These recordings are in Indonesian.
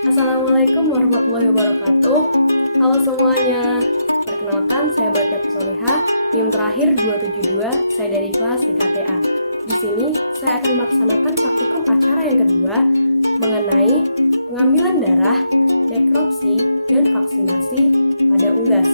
Assalamualaikum warahmatullahi wabarakatuh. Halo semuanya. Perkenalkan, saya Batia Pusoleha, NIM terakhir 272, saya dari kelas IKTA. Di sini, saya akan melaksanakan praktikum acara yang kedua mengenai pengambilan darah, nekropsi, dan vaksinasi pada unggas.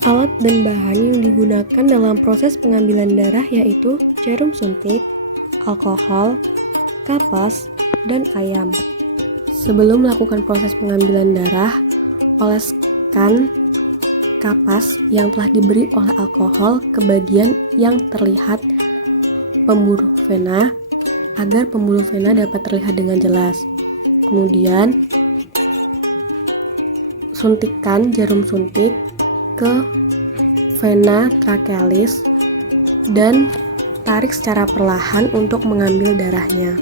Alat dan bahan yang digunakan dalam proses pengambilan darah yaitu jarum suntik, alkohol, kapas, dan ayam. Sebelum melakukan proses pengambilan darah, oleskan kapas yang telah diberi oleh alkohol ke bagian yang terlihat pembuluh vena agar pembuluh vena dapat terlihat dengan jelas. Kemudian, suntikkan jarum suntik ke vena trachealis dan tarik secara perlahan untuk mengambil darahnya.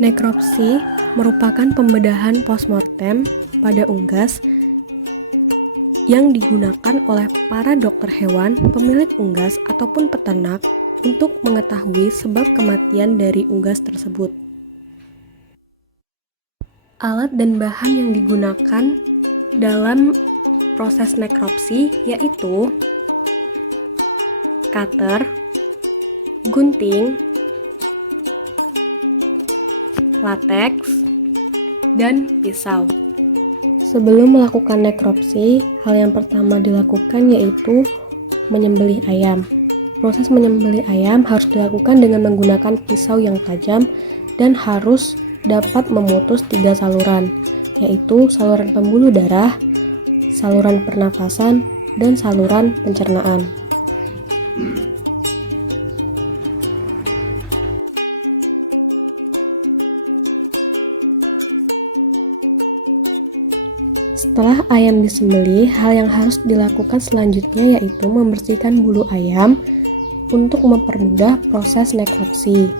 Nekropsi merupakan pembedahan postmortem pada unggas yang digunakan oleh para dokter hewan, pemilik unggas ataupun peternak untuk mengetahui sebab kematian dari unggas tersebut. Alat dan bahan yang digunakan dalam proses nekropsi yaitu cutter, gunting, latex, dan pisau. Sebelum melakukan nekropsi, hal yang pertama dilakukan yaitu menyembelih ayam. Proses menyembelih ayam harus dilakukan dengan menggunakan pisau yang tajam dan harus dapat memutus 3 saluran, yaitu saluran pembuluh darah, saluran pernafasan, dan saluran pencernaan. Setelah ayam disembelih, hal yang harus dilakukan selanjutnya yaitu membersihkan bulu ayam untuk mempermudah proses nekropsi.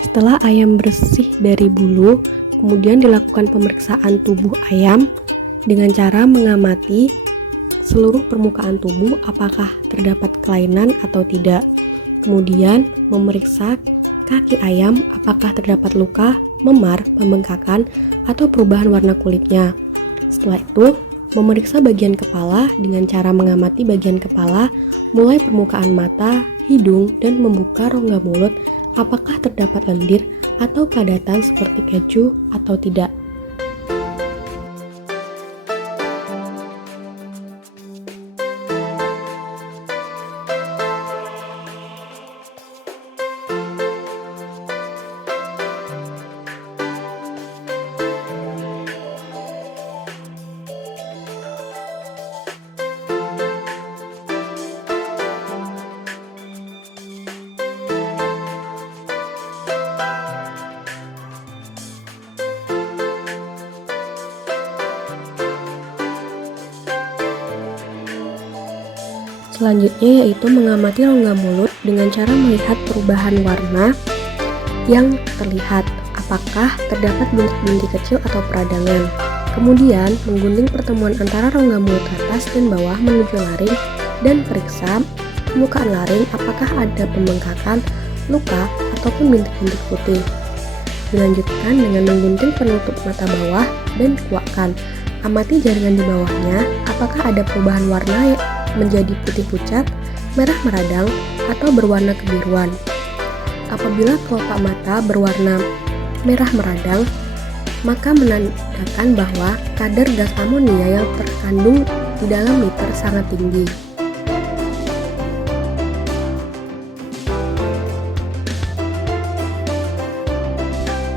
Setelah ayam bersih dari bulu, kemudian dilakukan pemeriksaan tubuh ayam dengan cara mengamati seluruh permukaan tubuh apakah terdapat kelainan atau tidak. Kemudian memeriksa kaki ayam apakah terdapat luka, memar, pembengkakan, atau perubahan warna kulitnya. Setelah itu, memeriksa bagian kepala dengan cara mengamati bagian kepala, mulai permukaan mata, hidung, dan membuka rongga mulut apakah terdapat lendir atau padatan seperti keju atau tidak. Selanjutnya yaitu mengamati rongga mulut dengan cara melihat perubahan warna yang terlihat, apakah terdapat bintik-bintik kecil atau peradangan. Kemudian menggunting pertemuan antara rongga mulut atas dan bawah menuju laring dan periksa permukaan laring apakah ada pembengkakan, luka, ataupun bintik-bintik putih. Dilanjutkan dengan menggunting penutup mata bawah dan kuakkan. Amati jaringan di bawahnya apakah ada perubahan warna menjadi putih pucat, merah meradang, atau berwarna kebiruan. Apabila kelopak mata berwarna merah meradang, maka menandakan bahwa kadar gas amonia yang terkandung di dalam liter sangat tinggi.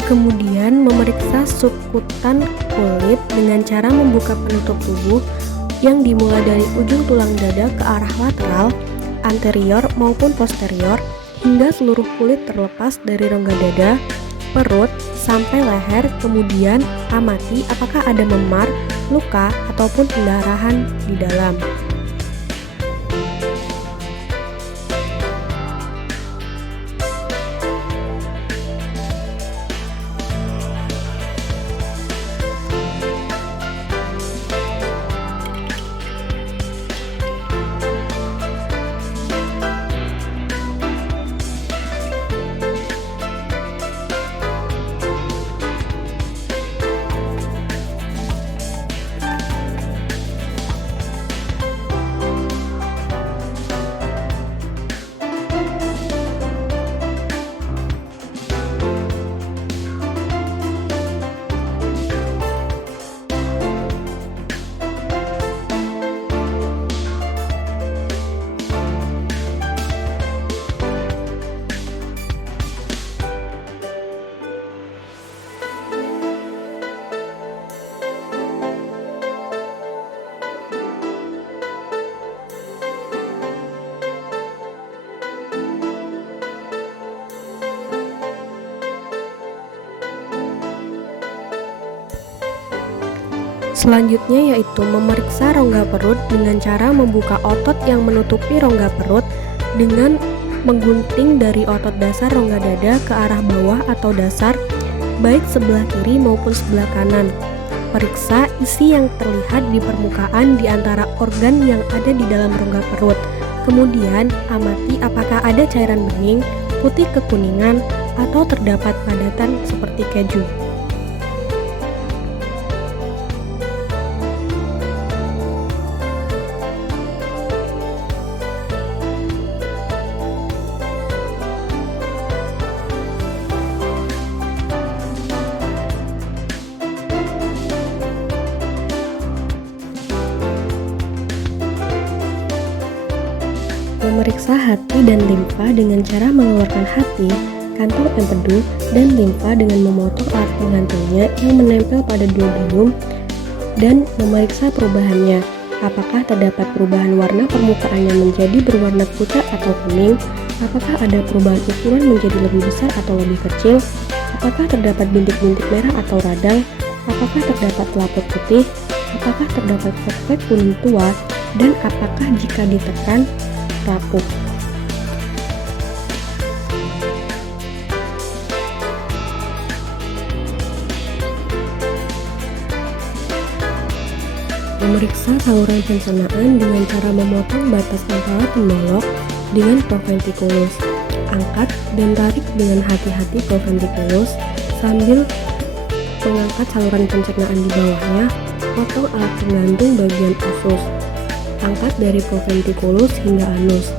Kemudian memeriksa subkutan kulit dengan cara membuka penutup tubuh yang dimulai dari ujung tulang dada ke arah lateral, anterior maupun posterior, hingga seluruh kulit terlepas dari rongga dada, perut, sampai leher. Kemudian amati apakah ada memar, luka, ataupun pendarahan di dalam. Selanjutnya yaitu memeriksa rongga perut dengan cara membuka otot yang menutupi rongga perut dengan menggunting dari otot dasar rongga dada ke arah bawah atau dasar, baik sebelah kiri maupun sebelah kanan. Periksa isi yang terlihat di permukaan di antara organ yang ada di dalam rongga perut. Kemudian, amati apakah ada cairan bening, putih kekuningan, atau terdapat padatan seperti keju. Memeriksa hati dan limfa dengan cara mengeluarkan hati, kantong empedu, dan limfa dengan memotong alat penggantungnya yang menempel pada duodenum dan memeriksa perubahannya. Apakah terdapat perubahan warna permukaannya menjadi berwarna putih atau kuning? Apakah ada perubahan ukuran menjadi lebih besar atau lebih kecil? Apakah terdapat bintik-bintik merah atau radang? Apakah terdapat laput putih? Apakah terdapat fosfat kuning tua? Dan apakah jika ditekan rapuh? Memeriksa saluran pencernaan dengan cara memotong batas antara pembolok dengan proventriculus. Angkat dan tarik dengan hati-hati proventriculus sambil mengangkat saluran pencernaan di bawahnya. Potong alat penggantung bagian usus. Angkat dari proventriculus hingga anus.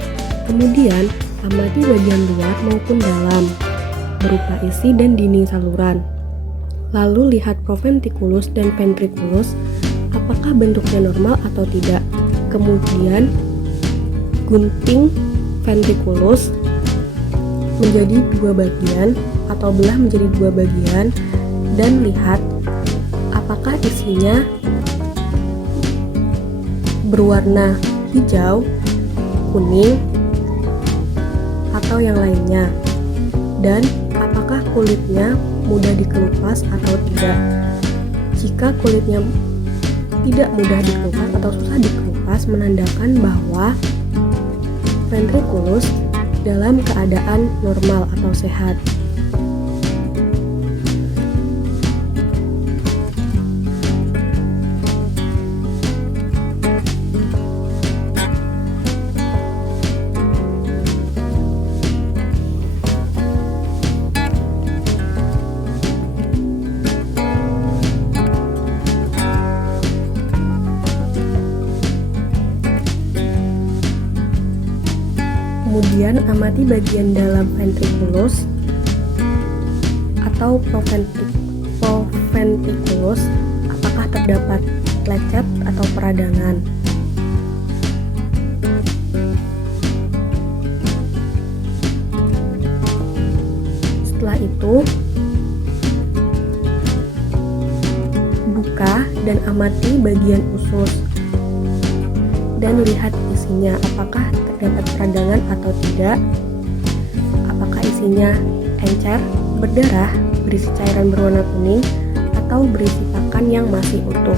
Kemudian, amati bagian luar maupun dalam, berupa isi dan dinding saluran. Lalu lihat proventriculus dan ventriculus, apakah bentuknya normal atau tidak. Kemudian, gunting ventriculus menjadi dua bagian atau belah menjadi dua bagian dan lihat apakah isinya berwarna hijau, kuning, atau yang lainnya, dan apakah kulitnya mudah dikelupas atau tidak. Jika kulitnya tidak mudah dikelupas atau susah dikelupas, menandakan bahwa ventriculus dalam keadaan normal atau sehat. Kemudian amati bagian dalam ventriculus atau proventriculus, apakah terdapat lecet atau peradangan. Setelah itu, buka dan amati bagian usus dan lihat isinya, apakah terdapat peradangan atau tidak. Apakah isinya encer, berdarah, berisi cairan berwarna kuning, atau berisi pakan yang masih utuh.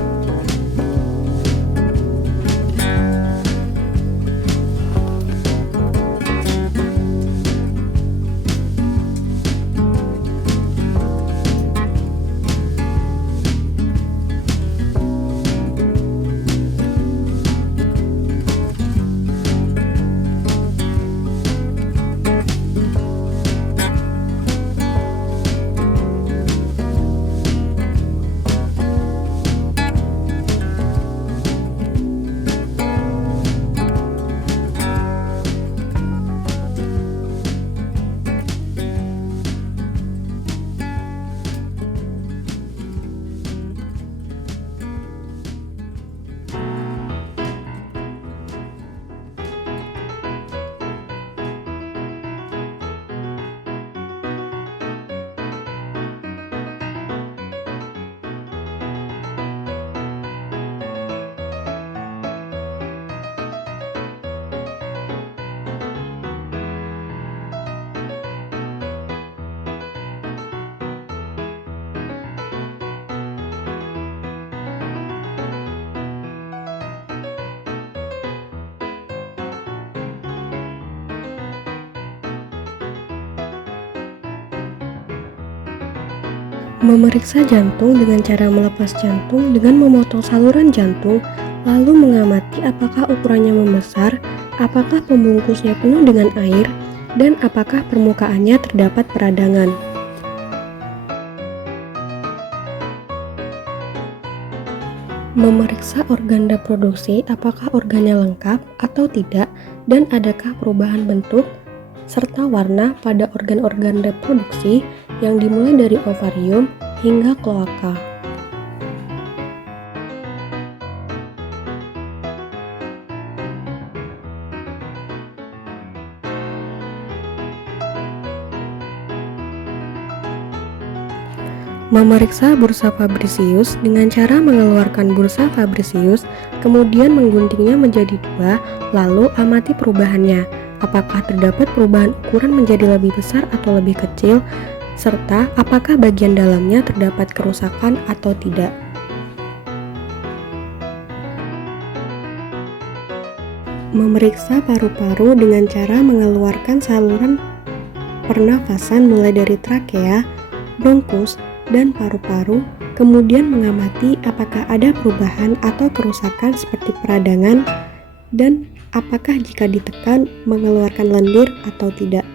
Memeriksa jantung dengan cara melepas jantung dengan memotong saluran jantung, lalu mengamati apakah ukurannya membesar, apakah pembungkusnya penuh dengan air, dan apakah permukaannya terdapat peradangan. Memeriksa organ reproduksi apakah organnya lengkap atau tidak dan adakah perubahan bentuk serta warna pada organ-organ reproduksi yang dimulai dari ovarium hingga kloaka. Memeriksa bursa Fabricius dengan cara mengeluarkan bursa Fabricius, kemudian mengguntingnya menjadi dua, lalu amati perubahannya. Apakah terdapat perubahan ukuran menjadi lebih besar atau lebih kecil, serta apakah bagian dalamnya terdapat kerusakan atau tidak. Memeriksa paru-paru dengan cara mengeluarkan saluran pernafasan mulai dari trakea, bronkus, dan paru-paru, kemudian mengamati apakah ada perubahan atau kerusakan seperti peradangan dan apakah jika ditekan mengeluarkan lendir atau tidak.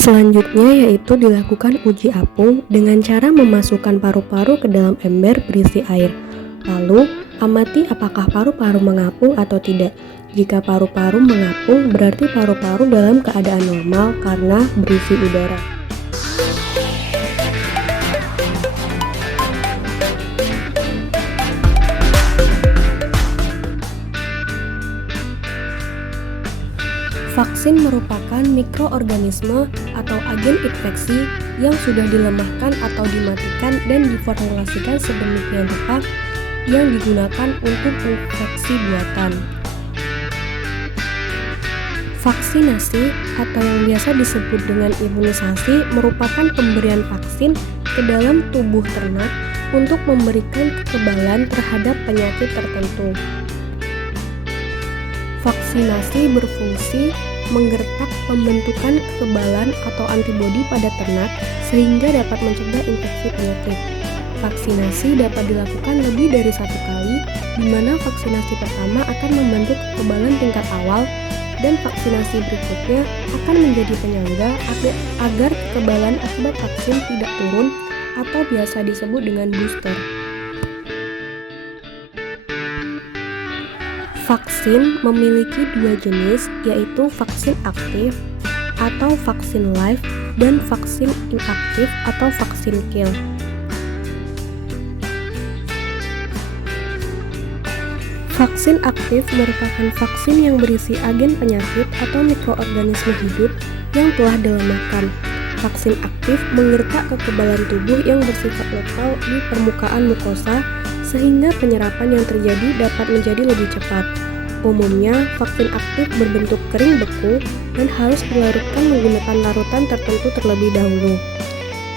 Selanjutnya yaitu dilakukan uji apung dengan cara memasukkan paru-paru ke dalam ember berisi air. Lalu, amati apakah paru-paru mengapung atau tidak. Jika paru-paru mengapung, berarti paru-paru dalam keadaan normal karena berisi udara. Vaksin merupakan mikroorganisme atau agen infeksi yang sudah dilemahkan atau dimatikan dan diformulasikan sedemikian rupa yang digunakan untuk infeksi buatan. Vaksinasi atau yang biasa disebut dengan imunisasi merupakan pemberian vaksin ke dalam tubuh ternak untuk memberikan kekebalan terhadap penyakit tertentu. Vaksinasi berfungsi menggertak pembentukan kekebalan atau antibodi pada ternak sehingga dapat mencegah infeksi penyakit. Vaksinasi dapat dilakukan lebih dari satu kali, di mana vaksinasi pertama akan membentuk kekebalan tingkat awal dan vaksinasi berikutnya akan menjadi penyangga agar kekebalan akibat vaksin tidak turun atau biasa disebut dengan booster. Vaksin memiliki dua jenis, yaitu vaksin aktif atau vaksin live dan vaksin inaktif atau vaksin kill. Vaksin aktif merupakan vaksin yang berisi agen penyakit atau mikroorganisme hidup yang telah dilemahkan. Vaksin aktif menggertak kekebalan tubuh yang bersifat lokal di permukaan mukosa sehingga penyerapan yang terjadi dapat menjadi lebih cepat. Umumnya, vaksin aktif berbentuk kering beku dan harus dilarutkan menggunakan larutan tertentu terlebih dahulu.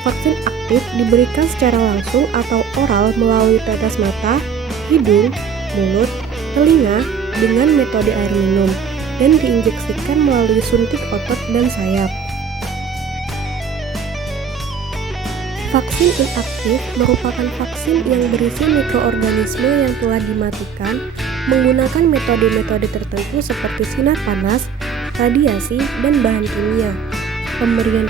Vaksin aktif diberikan secara langsung atau oral melalui tetes mata, hidung, mulut, telinga dengan metode air minum dan diinjeksikan melalui suntik otot dan sayap. Vaksin inaktif merupakan vaksin yang berisi mikroorganisme yang telah dimatikan menggunakan metode-metode tertentu seperti sinar panas, radiasi, dan bahan kimia. Pemberian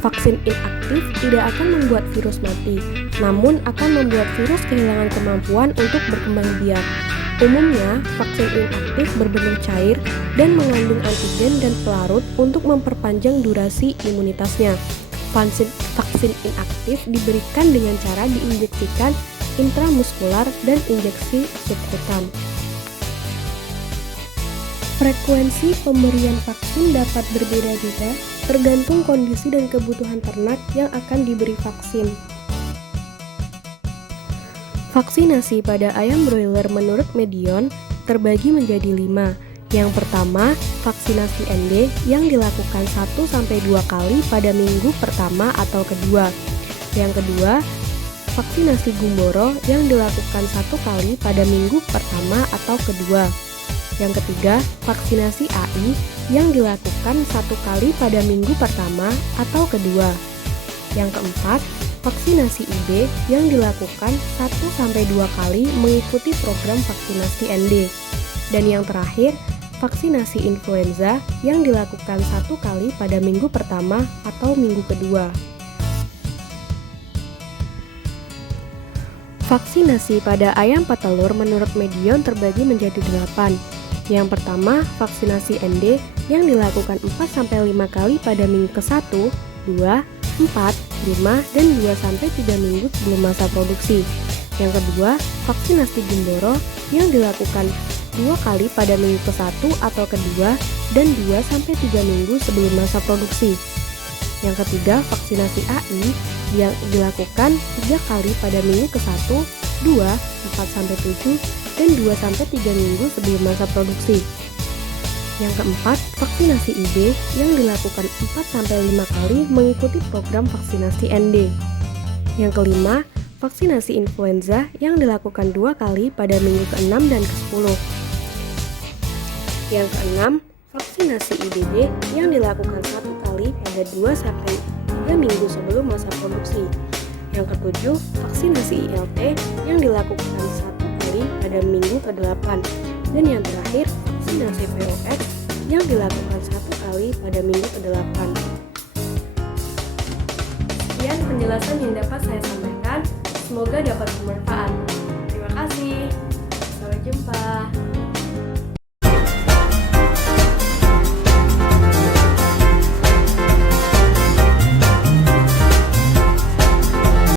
vaksin inaktif tidak akan membuat virus mati, namun akan membuat virus kehilangan kemampuan untuk berkembang biak. Umumnya, vaksin inaktif berbentuk cair dan mengandung antigen dan pelarut untuk memperpanjang durasi imunitasnya. Vaksin inaktif diberikan dengan cara diinjeksikan intramuskular dan injeksi subkutan. Frekuensi pemberian vaksin dapat berbeda-beda tergantung kondisi dan kebutuhan ternak yang akan diberi vaksin. Vaksinasi pada ayam broiler menurut Medion terbagi menjadi 5. Yang pertama, vaksinasi ND yang dilakukan 1-2 kali pada minggu pertama atau kedua. Yang kedua, vaksinasi Gumboro yang dilakukan 1 kali pada minggu pertama atau kedua. Yang ketiga, vaksinasi AI yang dilakukan 1 kali pada minggu pertama atau kedua. Yang keempat, vaksinasi IB yang dilakukan 1-2 kali mengikuti program vaksinasi ND. Dan yang terakhir, vaksinasi influenza yang dilakukan 1 kali pada minggu pertama atau minggu kedua. Vaksinasi pada ayam petelur menurut Medion terbagi menjadi 8. Yang pertama, vaksinasi ND yang dilakukan 4-5 kali pada minggu ke-1, 2, 4, 5, dan 2-3 minggu sebelum masa produksi. Yang kedua, vaksinasi Gumboro yang dilakukan 2 kali pada minggu ke-1 atau kedua dan 2-3 minggu sebelum masa produksi. Yang ketiga, vaksinasi AI yang dilakukan 3 kali pada minggu ke-1, 2, 4-7, dan 2-3 minggu sebelum masa produksi. Yang keempat, vaksinasi IB yang dilakukan 4-5 kali mengikuti program vaksinasi ND. Yang kelima, vaksinasi influenza yang dilakukan 2 kali pada minggu ke-6 dan ke-10. Yang keenam, vaksinasi IBD yang dilakukan 1 kali pada 2-3 minggu sebelum masa produksi. Yang ketujuh, vaksinasi ILT yang dilakukan 1 kali pada minggu ke-8. Dan yang terakhir, vaksinasi VOX yang dilakukan 1 kali pada minggu ke-8. Sekian penjelasan yang dapat saya sampaikan. Semoga dapat bermanfaat. Terima kasih. Sampai jumpa.